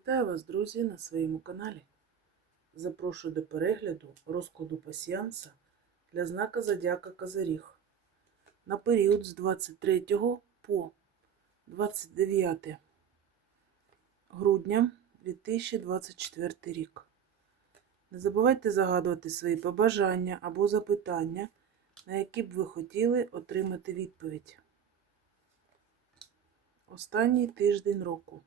Вітаю вас, друзі, на своєму каналі. Запрошую до перегляду розкладу пасіянса для знака Зодіака Козиріг на період з 23 по 29 грудня 2024 рік. Не забувайте загадувати свої побажання або запитання, на які б ви хотіли отримати відповідь. Останній тиждень року.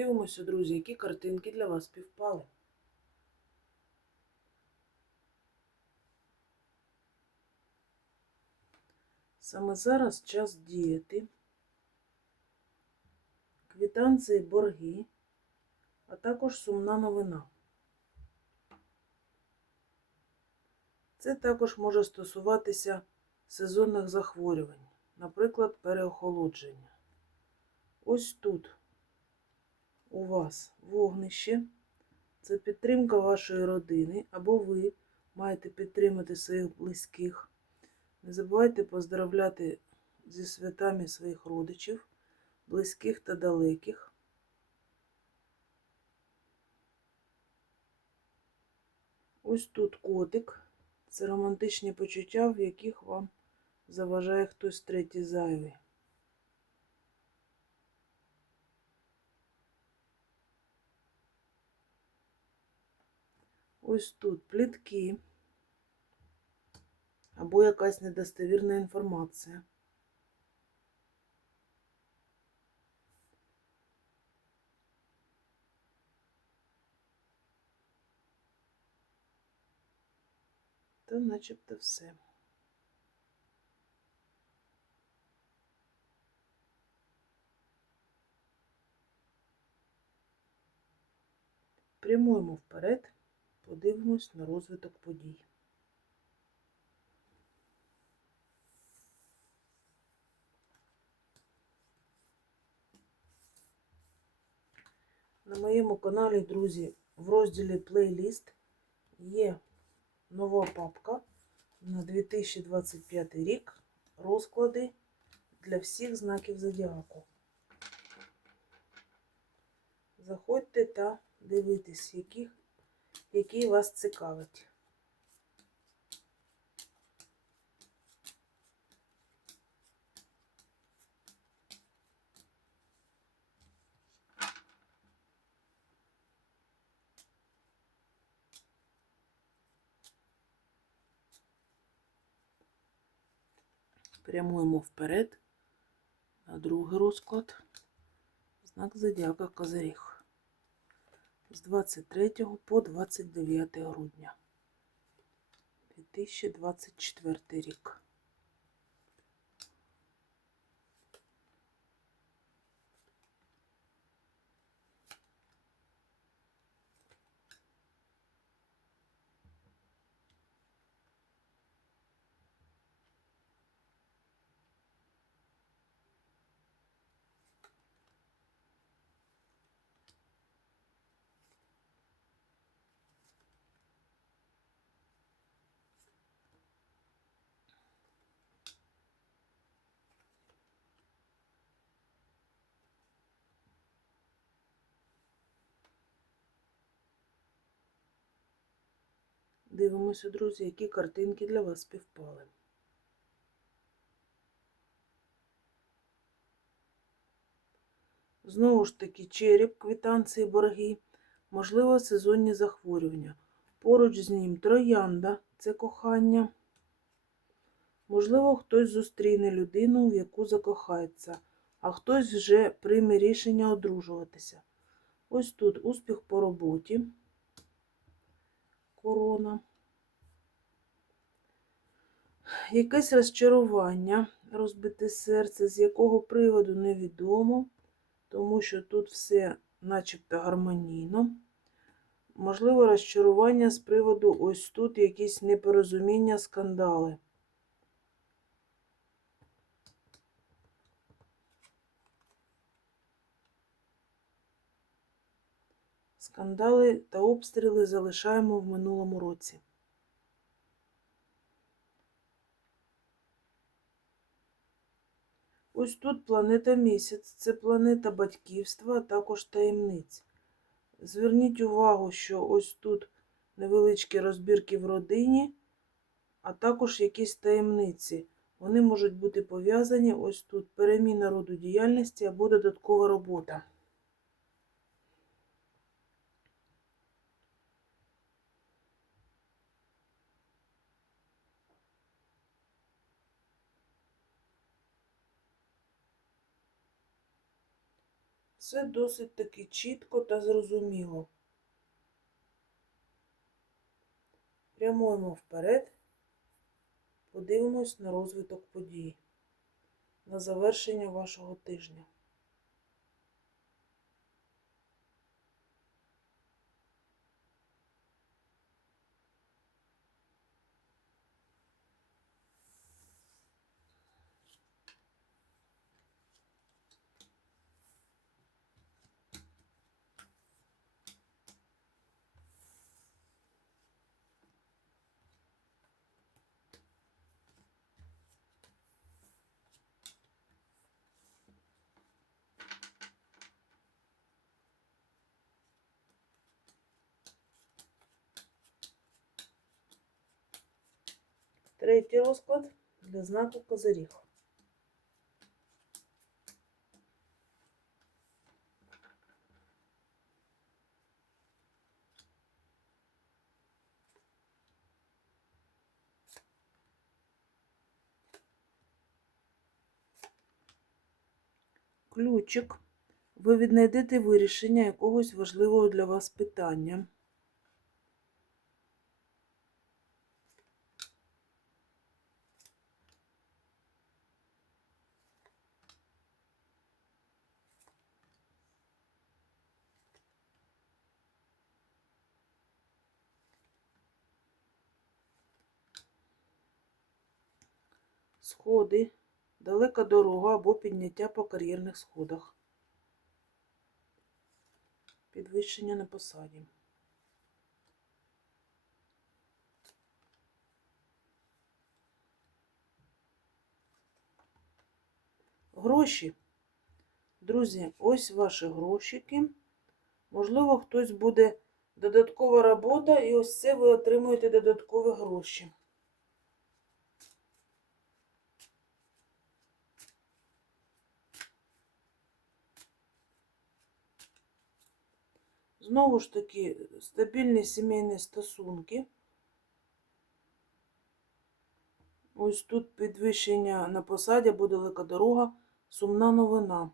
Дивимося, друзі, які картинки для вас співпали. Саме зараз час діяти. Квітанції борги, а також сумна новина. Це також може стосуватися сезонних захворювань, наприклад, переохолодження. Ось тут у вас вогнище, це підтримка вашої родини, або ви маєте підтримати своїх близьких. Не забувайте поздравляти зі святами своїх родичів, близьких та далеких. Ось тут котик. Це романтичні почуття, в яких вам заважає хтось третій зайвий. Ось тут плітки або якась недостовірна інформація. Та начебто все. Прямуємо вперед, подивимось на розвиток подій. На моєму каналі, друзі, в розділі плейліст є нова папка на 2025 рік розклади для всіх знаків зодіаку. Заходьте та дивитесь, яких, який вас цікавить. Прямуємо вперед на другий розклад. Знак Зодіака Козиріг. З 23 по 29 грудня 2024 рік. Дивимося, друзі, які картинки для вас співпали. Знову ж таки, череп, квитанції, борги, можливо, сезонні захворювання. Поруч з ним троянда це кохання. Можливо, хтось зустріне людину, в яку закохається, а хтось вже прийме рішення одружуватися. Ось тут успіх по роботі корона. Якесь розчарування, розбите серце, з якого приводу невідомо, тому що тут все начебто гармонійно. Можливо, розчарування з приводу ось тут якісь непорозуміння, скандали. Скандали та обстріли залишаємо в минулому році. Ось тут планета місяць, це планета батьківства, а також таємниць. Зверніть увагу, що ось тут невеличкі розбірки в родині, а також якісь таємниці. Вони можуть бути пов'язані ось тут переміна роду діяльності або додаткова робота. Все досить таки чітко та зрозуміло. Прямуємо вперед, подивимось на розвиток подій, на завершення вашого тижня. Третій розклад для знаку Козиріг. Ключик. Ви віднайдете вирішення якогось важливого для вас питання. Сходи, далека дорога або підняття по кар'єрних сходах. Підвищення на посаді. Гроші. Друзі, ось ваші грошики. Можливо, хтось буде додаткова робота, і ось це ви отримуєте додаткові гроші. Знову ж таки, стабільні сімейні стосунки. Ось тут підвищення на посаді, буде велика дорога, сумна новина.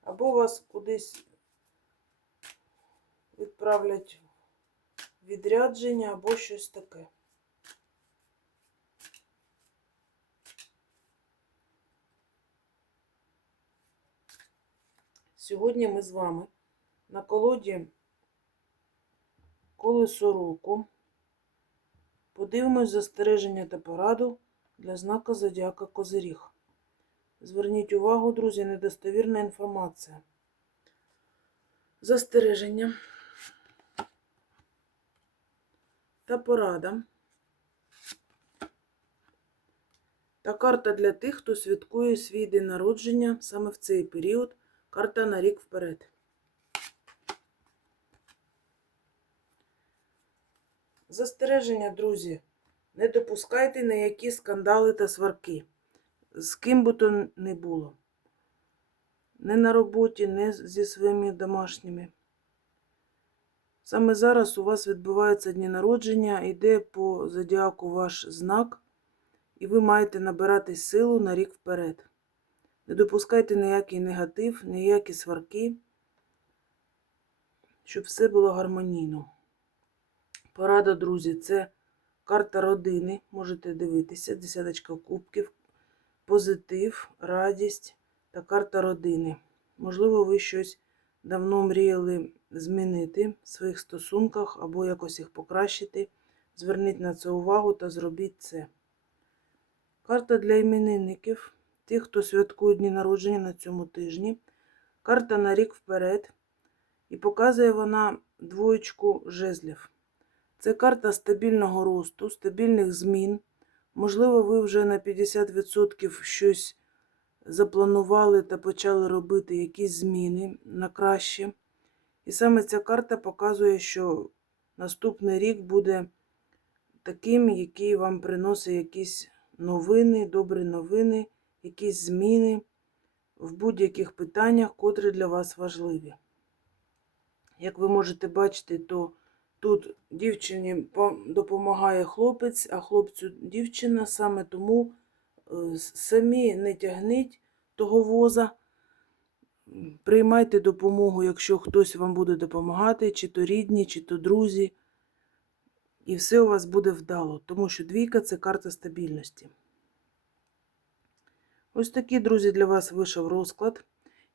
Або вас кудись відправлять відрядження, або щось таке. Сьогодні ми з вами на колоді колесо року подивимось застереження та пораду для знака Зодіака Козиріг. Зверніть увагу, друзі, недостовірна інформація. Застереження та порада. Та карта для тих, хто святкує свій день народження саме в цей період. Карта на рік вперед. Застереження, друзі. Не допускайте на які скандали та сварки. З ким би то не було. Не на роботі, не зі своїми домашніми. Саме зараз у вас відбуваються дні народження, йде по зодіаку ваш знак, і ви маєте набирати силу на рік вперед. Не допускайте ніякий негатив, ніякі сварки, щоб все було гармонійно. Порада, друзі, це карта родини. Можете дивитися, десяточка кубків, позитив, радість та карта родини. Можливо, ви щось давно мріяли змінити в своїх стосунках або якось їх покращити. Зверніть на це увагу та зробіть це. Карта для іменинників, тих, хто святкує дні народження на цьому тижні. Карта на рік вперед. І показує вона двоєчку жезлів. Це карта стабільного росту, стабільних змін. Можливо, ви вже на 50% щось запланували та почали робити якісь зміни на краще. І саме ця карта показує, що наступний рік буде таким, який вам приносить якісь новини, добрі новини, якісь зміни в будь-яких питаннях, котрі для вас важливі. Як ви можете бачити, то тут дівчині допомагає хлопець, а хлопцю дівчина. Саме тому е, самі не тягніть того воза. Приймайте допомогу, якщо хтось вам буде допомагати, чи то рідні, чи то друзі. І все у вас буде вдало, тому що двійка це карта стабільності. Ось такий, друзі, для вас вийшов розклад.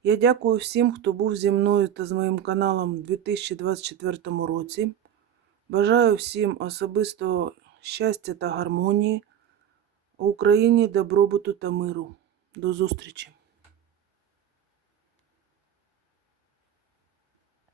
Я дякую всім, хто був зі мною та з моїм каналом у 2024 році. Бажаю всім особистого щастя та гармонії, Україні добробуту та миру. До зустрічі!